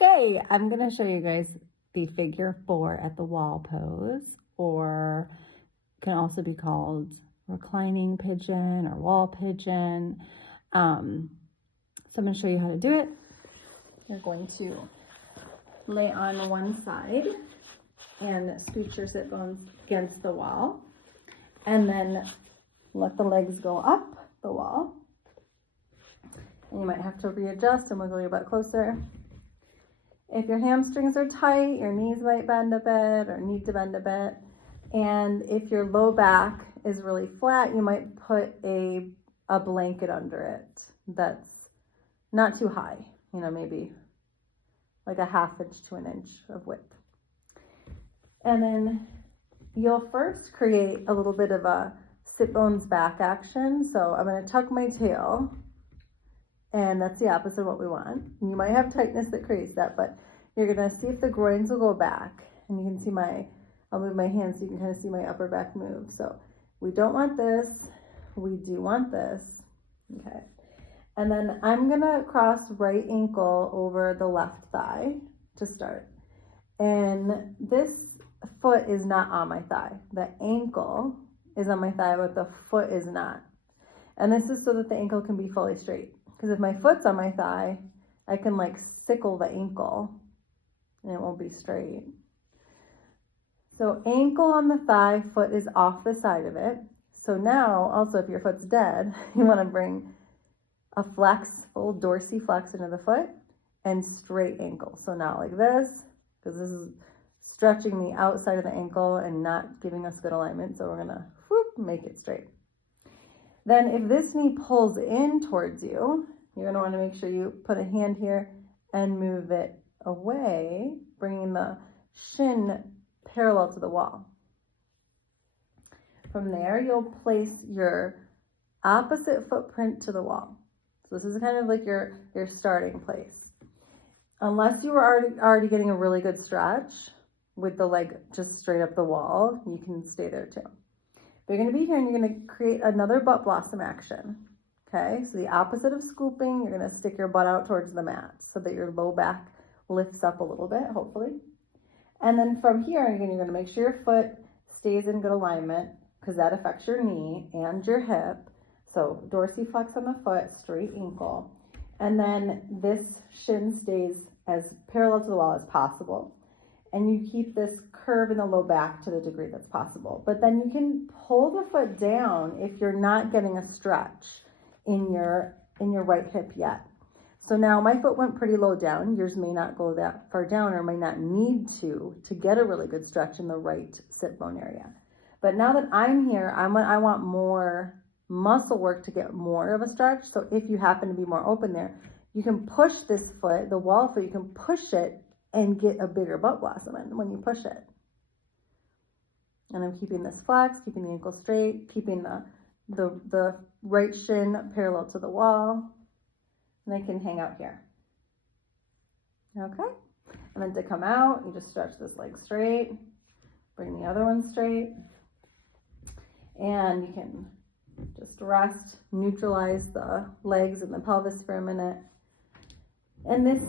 Okay, I'm gonna show you guys the figure 4 at the wall pose, or can also be called reclining pigeon or wall pigeon. So I'm gonna show you how to do it. You're going to lay on one side and scooch your sit bones against the wall, and then let the legs go up the wall. And you might have to readjust and wiggle your butt closer. If your hamstrings are tight, your knees might bend a bit or need to bend a bit. And if your low back is really flat, you might put a blanket under it that's not too high, you know, maybe like a 1/2 inch to 1 inch of width. And then you'll first create a little bit of a sit bones back action. So I'm going to tuck my tail, and that's the opposite of what we want. You might have tightness that creates that, but you're going to see if the groins will go back. And you can see I'll move my hands so you can kind of see my upper back move. So we don't want this, we do want this. Okay. And then I'm going to cross right ankle over the left thigh to start. And this foot is not on my thigh. The ankle is on my thigh, but the foot is not. And this is so that the ankle can be fully straight. Because if my foot's on my thigh, I can like sickle the ankle and it won't be straight. So ankle on the thigh, foot is off the side of it. So now, also if your foot's dead, you want to bring a flex, full dorsiflex into the foot and straight ankle. So not like this, because this is stretching the outside of the ankle and not giving us good alignment. So we're gonna make it straight. Then if this knee pulls in towards you, you're gonna wanna make sure you put a hand here and move it away, bringing the shin parallel to the wall. From there, you'll place your opposite footprint to the wall. So this is kind of like your starting place. Unless you were already getting a really good stretch with the leg just straight up the wall, you can stay there too. But you're going to be here and you're going to create another butt blossom action. Okay, so the opposite of scooping, you're going to stick your butt out towards the mat so that your low back lifts up a little bit, hopefully. And then from here, again, you're going to make sure your foot stays in good alignment because that affects your knee and your hip. So dorsiflex on the foot, straight ankle. And then this shin stays as parallel to the wall as possible. And you keep this curve in the low back to the degree that's possible. But then you can pull the foot down if you're not getting a stretch in your right hip yet. So now my foot went pretty low down. Yours may not go that far down or may not need to get a really good stretch in the right sit bone area. But now that I'm here, I want more muscle work to get more of a stretch. So if you happen to be more open there, you can push this foot, the wall foot, you can push it and get a bigger butt blossom in when you push it. And I'm keeping this flex, keeping the ankle straight, keeping the right shin parallel to the wall. And I can hang out here. Okay. And then to come out, you just stretch this leg straight, bring the other one straight. And you can just rest, neutralize the legs and the pelvis for a minute. And this,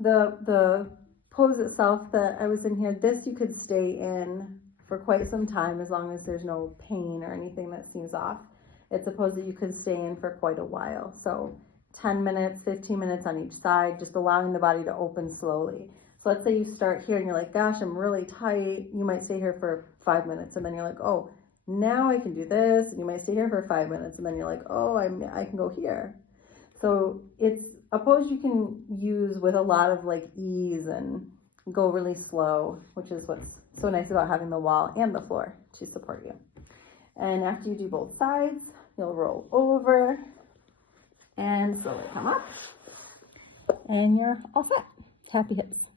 the pose itself that I was in here, this you could stay in for quite some time as long as there's no pain or anything that seems off. It's a pose that you could stay in for quite a while. So 10 minutes, 15 minutes on each side, just allowing the body to open slowly. So let's say you start here and you're like, gosh, I'm really tight. You might stay here for 5 minutes and then you're like, oh, now I can do this. And you might stay here for 5 minutes and then you're like, oh, I can go here. So it's a pose you can use with a lot of like ease and go really slow, which is what's so nice about having the wall and the floor to support you. And after you do both sides, you'll roll over and slowly come up and you're all set. Happy hips.